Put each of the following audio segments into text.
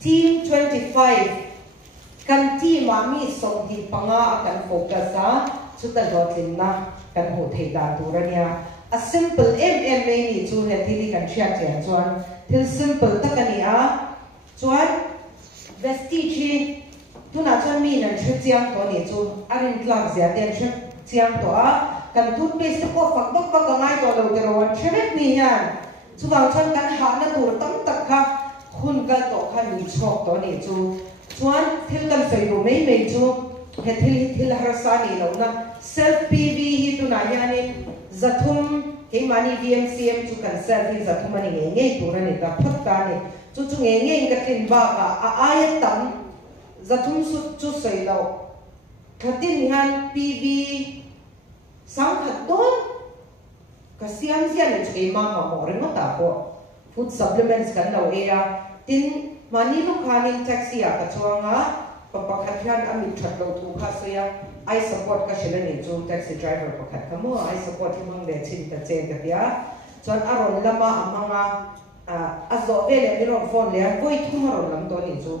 team 25 kan team ami som di panga akan focus sa chuta dotlin na kan ho thei da turania a simple MMA ni chu he thili kan share chen chuan thil simple takani a chuan vestige tuna chuan mi nan thri chiang to ni chu arin club zia ten thri chiang to a kan toothpaste ko fak bak bak ngai to lo te ron thret mi yan chuwang chuan kan ha na tur tam tak kha khun kal to kha ni chok to ni chu chuan thil kan sei ro mei mei chu he thil har sa ni lo na self pv hi tu na yani zathum ke mani vmcm chu kan self hi zathum ani nge nge tur ani ka phat ka ni chu chu nge nge ka tin ba ka a ayat tam zathum su chu sei lo khatin han pv sang khat don ka sian sian chu ke ma ma mo re ma ta ko food supplements kan lo area tin mani lu khanin taxi a ka chuanga pakhat hian ami that lo thu kha soya I support ka shila ni chu taxi driver pakhat ka mo I support himang le chin ta chen ka tia chuan aron lama amanga azo vele ni ron phone le voi thumaron lam to ni chu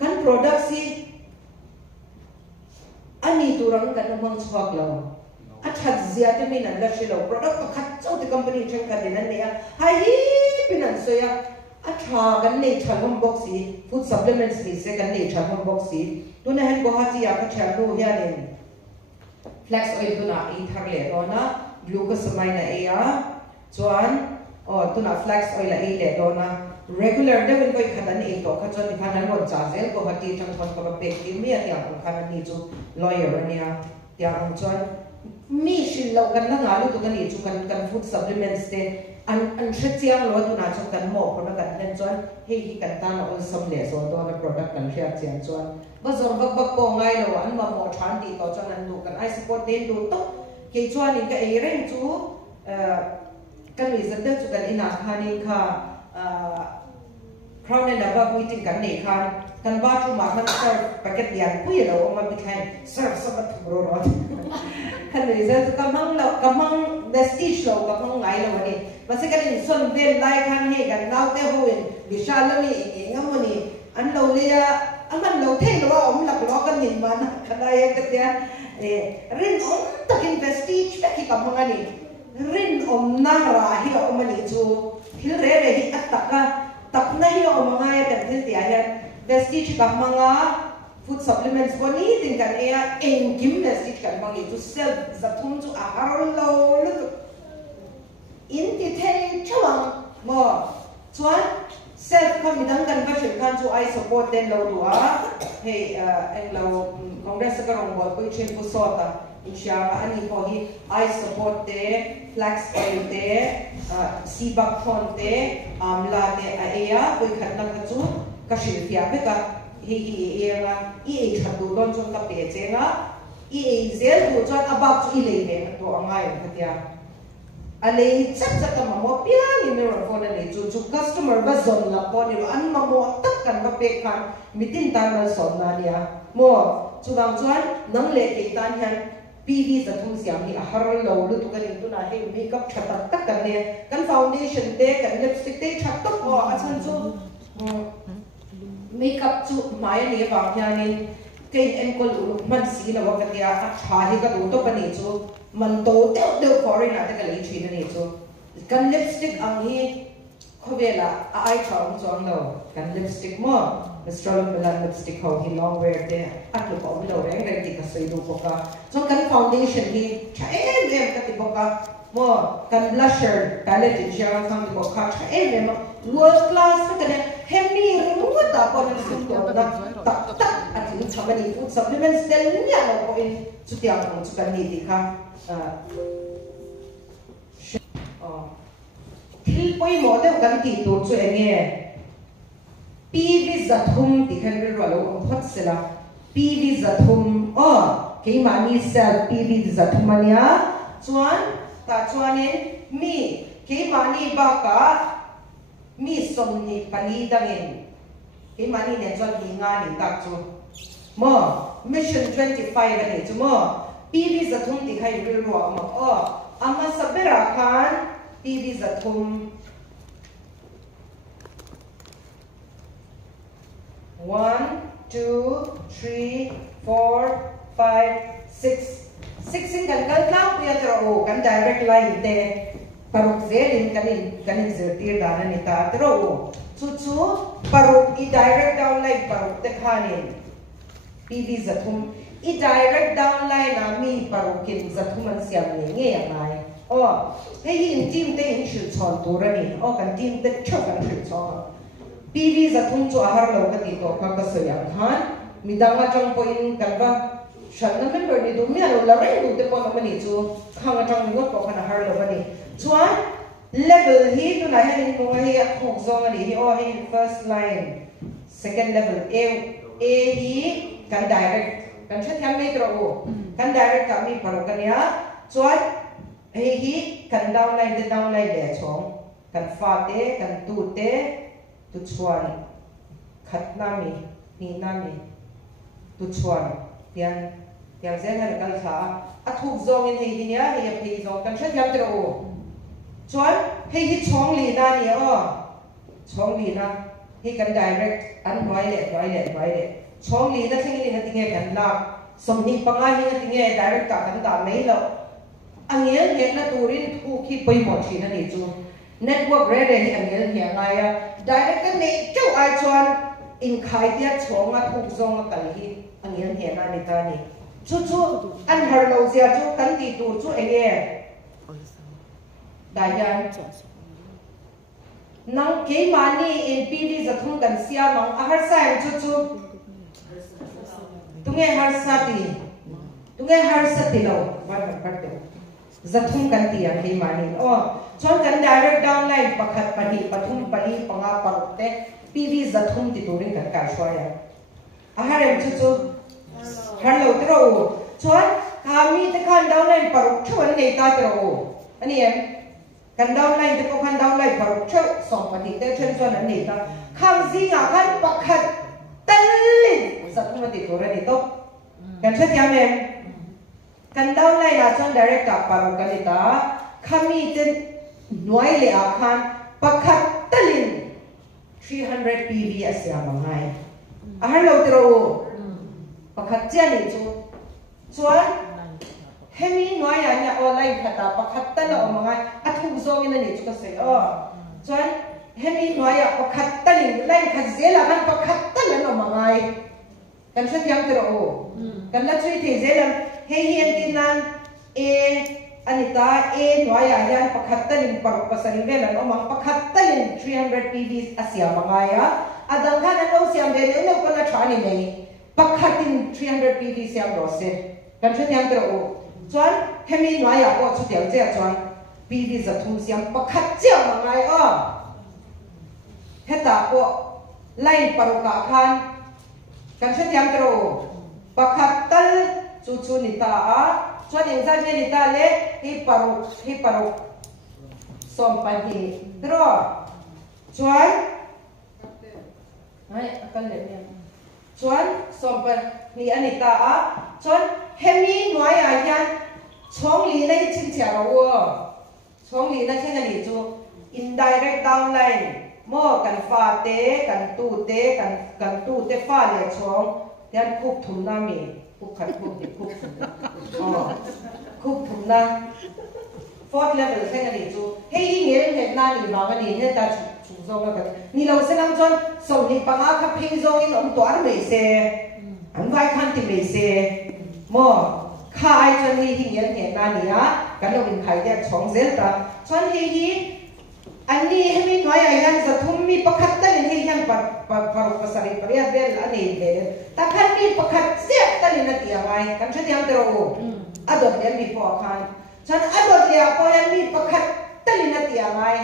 kan product si ani turang kan mang chhuak lo a that zia te min an la shilo product pakhat chau te company chen ka din an ne hai hi pinan soya a tha kan nei thalom box si food supplements ni se kan nei thalom box si tuna hen go hati ya ka thalo ya ne flax oil tuna in tharle rona glucosamine a ya chuan tuna flax oil a le dona regular de wen koi khadan e to kha chon khanan ron cha zel go hati thang thon ko pe ki mi ya khanan ni chu lawyer ania ya ang chuan mi shin lo kan na ngalu to kan ni chu kan food supplements te an thrichiang lo tu na chu kan mo ko na kan hen chuan hi kan ta na ol som le so to na product kan share chiang chuan ba zor bak bak ko ngai lo an ma mo than ti to chuan an lu kan I support den du to ke chuan in ka e reng chu kan ri zat chu kan ina khani kha crown and above meeting kan nei khan kan ba thu ma man serve packet lian pui lo ma bi khain serve sabat bro ro kan ri zat kamang vestige lo kamang ngai lo ni base kan in son vel lai khan he kan nau te hoin vishal ni ngamani an lo le ya aman lo the lo om lak lo kan nin man khanai ka tia rin om takin vestige ta ki kamang ani rin om na ra hi om ani chu hil re re hi ataka tapna hi om ngai kan thil tia ya vestige kamanga food supplements ko ni tin kan e en kim vestige kan mangi chu self zathum chu a har lo lu in ti thei chawang mo chuan self ka midang kan ba shil khan chu I support den lo du a hey en lo congress ka rong bol ko chen ko sota inshallah ani ko hi I support te flax oil te sibak thon te amla te a ea koi khatna ka chu ka shil pia pe ka hi era e thadu don chon ka pe chenga e zel du chuan abak chu i le me to angai ka tia alei chap chap ta mo pia ni me ro phone ni chu customer ba zon la po ni an ma mo tak kan ba pe khan mitin tan na son na nia mo chu dang chuan nang le ke tan hian pv za thum siam ni a har lo lu tu kan in tu na he makeup thatak tak kan ne kan foundation te kan lipstick te that tak mo a chan chu makeup chu mai ni ba hian ke en ko lu man si la wa ka tia a tha hi ka du to pa ni chu man to te foreign ate ka lei thina ni chu kan lipstick ang hi khobela ai thong chong lo kan lipstick mo Mistral Milan lipstick ho hi long wear te at lo ko lo reng reng ti ka sei du ko ka so kan foundation hi em ka ti ko ka mo kan blusher palette jang sang ko ka em world class ka ne hemi ring ta ko na sum to na tak tak at ni chabani food supplements del nya lo ko in chu tiang ko chu kan ni ti ka thil poi mo de kan ti tu chu enge pv zathum ti khan ro lo hot sela pv zathum ke mani sel pv zathum ania chuan ta chuanin mi ke mani ba ka mi som ni pani dangin ke mani ne chuan ni nga ni tak chu mo mission 25 ani chu mo pv zathum ti khai ro mo ama sabera khan pv zathum 1, 2, 3, 4, 5, 6. 6 in kan lang puya tro kan direct line te paruk zelin kanin zertir dana ni ta tro chu paruk i direct down line paruk te khanin PV zathum i direct down line na mi parukin zathum an siam ni nge yangai hei in team te in shil chon turani kan team te chho kan shil chon PV zathum chu ahar lo ka ti to ka soyam khan midanga chong po in kalwa shan member ni du mi alo la rei du te po no mani chu khang atang ngot po kana har lo mani chuan level hi tu na hen mo hi a khok zong ani hi hi first line second level a hi kan direct kan chat yang mai tro kan direct ka mi paro kan ya chuan hi kan downline le chong kan fa te kan tu te tu chuan khat na mi ni na mi tu chuan tiang zen han kal tha a thuk zong in hei nia hei phei zong kan chat yang tro chuan hei chong li na ni chong li na hei kan direct an noi le chong li na thing li na tinge kan la som ni panga hi na tinge direct ka kan ta mai lo angel he na turin thu ki poi mo thi na ni chu network ready hi angel he ngaya direct kan nei chau ai chuan in khai tia chong a thuk zong a kal hi angel he na ni ta ni chu an har lo zia chu kan ti tu chu enge dayan nang ke mani in pd zathum kan sia mang a har sa chu tunge har sati lo war parte zathum kan ti ang ke mani chon kan direct downline pakhat pani pathum pani panga parukte pd zathum ti turin kan ka shwaya a har chu har lo tro chon kami te kan downline paruk chon nei ta tro ani em kan downline te ko kan downline paruk chon som pani te chen chon an nei ta khang zinga kan pakhat talin zathum ti turin ni to kan chat yang em kan downline la chon direct ta paruk kan ita kami te noi le a khan pakhat talin 300 PV asya mangai a har lo tro pakhat chen ni chu chuan hemi noi ya nya online khata pakhat ta lo mangai a thu zong in ni chu ka se chuan hemi noi ya pakhat ta ling lai khat zela kan pakhat ta lo mangai kan sa tiang tro kan la chui the zelam hei hian tinan e anita e noi ya yan pakhat ta ling par pasari velan omang pakhat ta ling 300 PV asya mangaya adang khan an lo siam ve lo ko na thani nei pakhatin 300 PV siam ro se kan sa tiang tro chuan hemi noi ya ko chu tiang che chuan PV zathum siam pakhat che mangai heta ko line paruka khan kan sa tiang tro pakhat tal chu ni ta chuan in zan ni ta le hi paruk som pani tro chuan ai akal le ni chuan som pan ni anita chuan hemi noi a hian chong li na chin chia ro chong li na thing ani chu indirect downline mo kan fa te kan tu te fa le chong yan khuk thum na mi khuk khat khuk thum na fourth level thing ani chu hei ngel he na ni ma ga ni he ta chu zong ga ni lo se nam chon so ni panga kha phing zong in om to ar me se an vai khan ti me se mo kha ai chon ni hi ngel he na ni a kan lo in khai de chong zel ta chon hi ani hemi noi a yan zathum mi pakhat ta ni hei yan par pasari pariya bel ani le ta khan mi pakhat se ta ni na ti angai kan thati ang tero adot le mi po khan chan adot le po yan mi pakhat ta ni na ti angai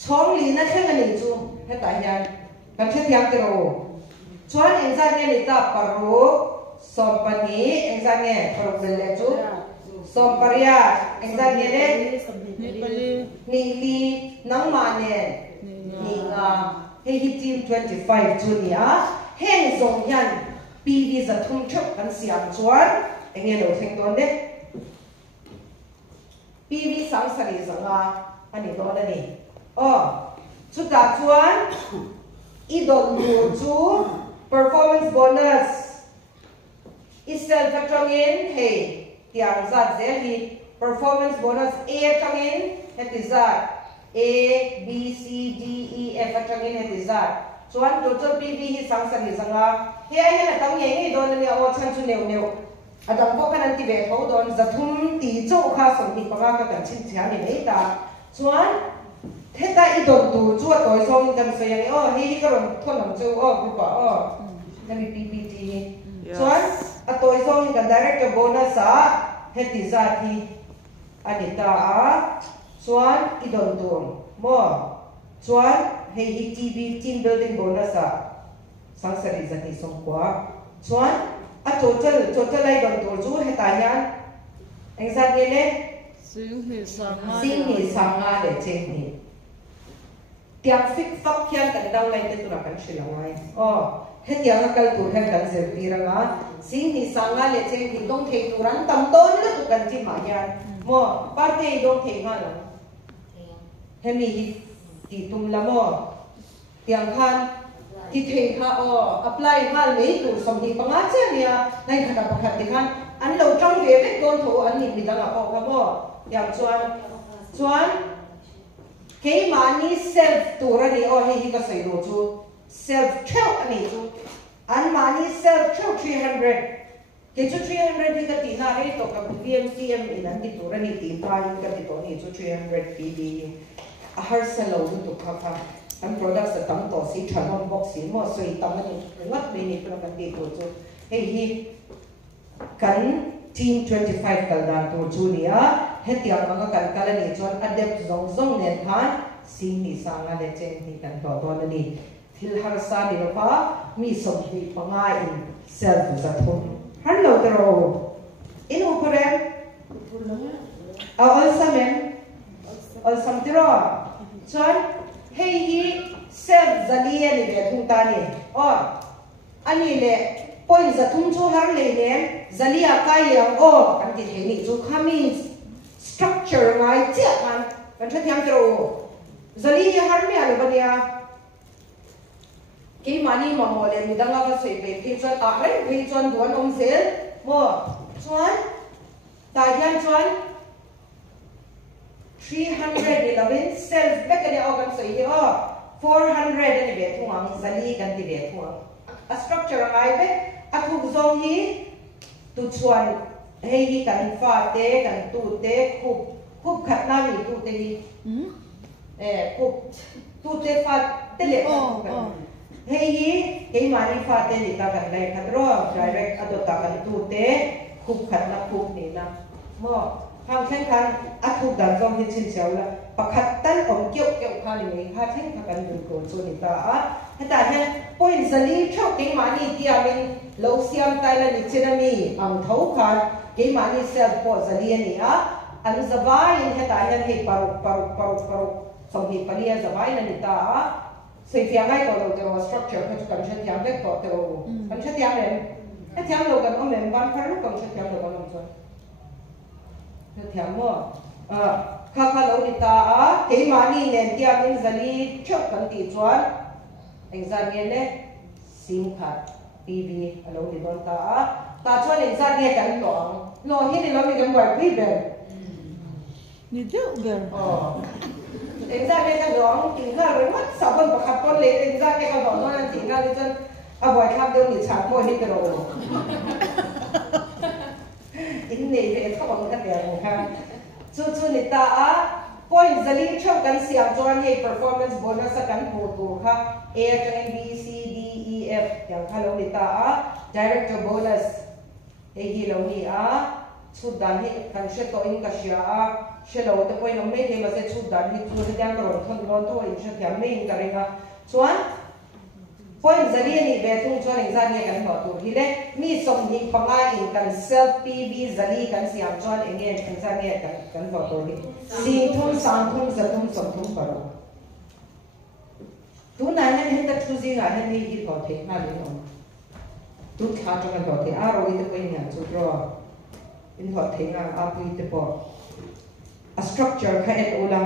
chong li na theng ani chu heta yan kan thati ang tero chuan engzan ne ni ta paru sompani engzan ne paru le chu somparia engzan ne le Nili nang mane ni nga hei team 25 junia heng zong yan PV zathum chok kan siam chuan enge lo theng ton de PV sang sari zanga ani do da ni chuta chuan idon tur chu performance bonus isel factoring hey tiang zat zel hi performance bonus A tangin hetizat A B C D E F factoring hetizat chuan total PV hi sangsan hi zanga he ai na tam nge nge don ni o chan chu neu neu adam ko kan ti ve tho don zathum ti cho kha som ni panga ka kan chin thia ni nei ta chuan theta idon tu chu toy som kan se yang o hi ka ron thon nam chu o ku pa o na mi PPT ni chuan a toy som kan direct bonus a heti za thi anita a chuan idon tu mo chuan hei hi TV team building bonus a sangsari zati som kwa chuan a total ai don tur chu heta hian engzat ni le sing ni sanga le cheng ni tiang fik fak hian kan dang lai te tura kan shilangai o hetiang akal tur hen kan zer tiranga sing ni sanga le cheng ni dong thei turan tam ton le tu kan ti ma hian mo parte dong thei ma la hemi hi ti tum la mo tiang khan ti thei kha o apply ha le tu som ni panga che nia nai khata pakhat ti khan an lo tang ve ve don tho an ni mi danga ko ka mo yang chuan ke mani self turani o hi ka sei do chu self theu ani chu an mani self theu 300 ke chu 300 hi ka ti na re to ka VMCM in an ti turani ti pa in ka ti to ni chu 300 PB a har salo tu kha kha an products ta tam to si thamon box si mo soi tam ni ngat me ni pro kan ti to chu hei hi kan team 25 kal dan to chu nia hetia ma kan kala ni chon adapt zong zong nen han sing ni sanga le chen ni kan to to ni thil har sa ni pa mi som hi panga in self za thum hello dro in operam all samen all samtiro chon hei hi self zali ani be thung ta ni o ani le point za thum chu har le ne zalia kai yang o kan ti thei ni chu khami structure ngai che kan tha thiam tro zali har me al bania ke mani ma mo le mi danga ka sei be phe chon a hai phe chon don om sel mo chuan ta hian chuan 311 self back ani organ sei hi o 400 ani be thung ang zali kan ti be thung a structure ngai be a thuk zong hi tu chuan hei hi kan fa te kan tu te khup khat na mi tu te hi khup tu te fa te le hei hi hei mani fa te ni ta kan lai khat ro direct adota kan tu te khup khat na khup ni na mo hang khen kan a thuk dan zong hi chin chau la pakhat tan om kyau kyau kha ni mai kha theng kha kan dun ko chu ni ta a heta hian point zali thau ke mani ti amin lo siam tai la ni chinami ang thau khan ke mani self po zali ani a an zawai in heta hian hei paru som hi palia zawai na ni ta a sei fiang ai ko lo te structure kha kan chat yang dek ko te o kan chat yang len a thiam lo kan om len ban phar lu kan chat yang lo kan om chuan chat yang mo kha lo ni ta a ke mani nen ti amin zali thau kan ti chuan exam ne sim khat PV alo ni don ta chuan exam ne kan lo hi ni lo mi kan work wi ber ni deu ber exam ne kan lo tin kha re mat sa bon pakhat kon le exam ne kan lo no an tin kha ni chuan a boy thap deu ni chak mo ni ro in nei ve tha bang ka te mo kha chu ni ta point zali thau kan siam chuan hei performance bonus kan ho tu kha A B C D E F yang kha lo ni ta director bonus hei hi lo ni chu dan hi kan she to in ka sia she lo te point no me he ma se chu dan hi chu he dan ron thon ron to in she thiam me in ka ringa chuan point zali ni be tung chuan exam ne kan ho tu hi le mi som ni panga in kan self PV zali kan siam chuan engage exam ne kan ho tu hi sing thum sang thum za thum som thum paro tu na ne hen ta thu zinga hen ni hi ko the na le no tu tha to kan ho the a ro i te point nya chu ro in ho the nga a pu te po a structure kha et ola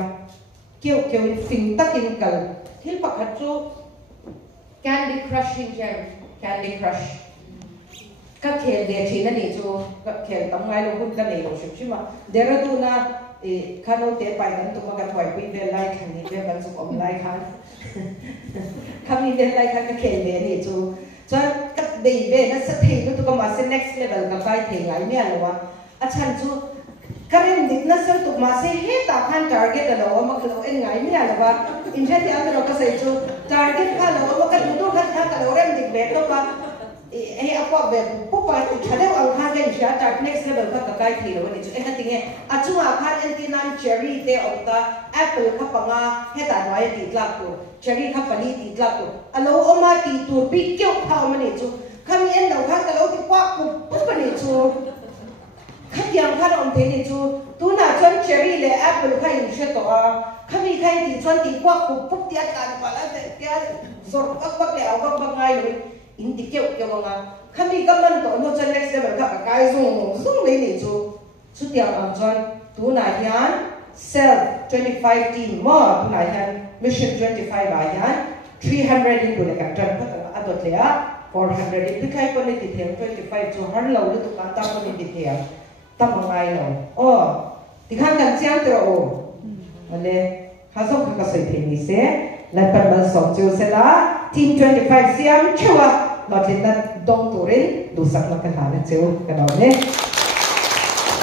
keu in fin takin kal thil pakhat chu Candy Crushing Jam Candy Crush các khel để chỉ là này chú các khel tấm ngay luôn cũng cái này luôn chứ mà để ra tu na khano te bàiนั้นtụiมันถอยไปเวลาคันนี้เวลาสุกอมไล่คันคำนี้เวลาคันก็khel để này chú cho các đầy về nó sẽ thấy nó tụiมันsẽ next level các cái thấy ngayเนี่ยหรอวะอาจารย์chú cái này định nó sẽ tụiมันsẽ hết tạo thành target rồi mà cái đó anh ngayเนี่ยหรอวะอินเทอร์เน็ตเราก็ใส่chú target ข้าเราว่ากันดูข้ากันเราเริ่มđịnhแบบแล้วว่าเฮ้ยเอาแบบปุ๊บไปถ้าเดี๋ยวเอาข้ากันจะจาก next level ก็ใกล้ที่แล้วนี่จุดเอ็งติงเงี้ยอาช่วงอาข้าเอ็นที่นั่นเชอร์รี่เตออกตาแอปเปิลข้าปังอาให้ตาหน่อยติดลับตัวเชอร์รี่ข้าปนีติดลับตัวอันเราเอามาติดตัวปีเกี่ยวข้าวมันนี่จุข้ามีเอ็นเราข้ากันเราติดว่าปุ๊บมันนี่จุข้ายังข้าเราเทนี่จุตัวน่ะชวนเชอร์รี่เลยแอปเปิลข้ายังเชื่อตัวข้ามีใครติดชวนติดว่าปุ๊บเดียดกันไปแล้วแต่แกสดบักเลยเอาบักไงเลยHindi kêu mga kami kaman to no chan next level ka kai zoom le ni chu tiang ang chan tu na yan self 25 team mo tu na yan mission 25 ba yan 300 in bule ka tran pa adot le a 400 in kai ko ni ti them 25 chu har lo lu tu ka ta ko ni ti them tam ngai lo ti khan kan chiang tro o ale ha so ka sai the ni se la pan ban som chu se la team 25 siam chua เราเห็นนั่นดงตัวเรนดูสักนักข่าวนะเจ้ากันเอาเนี่ย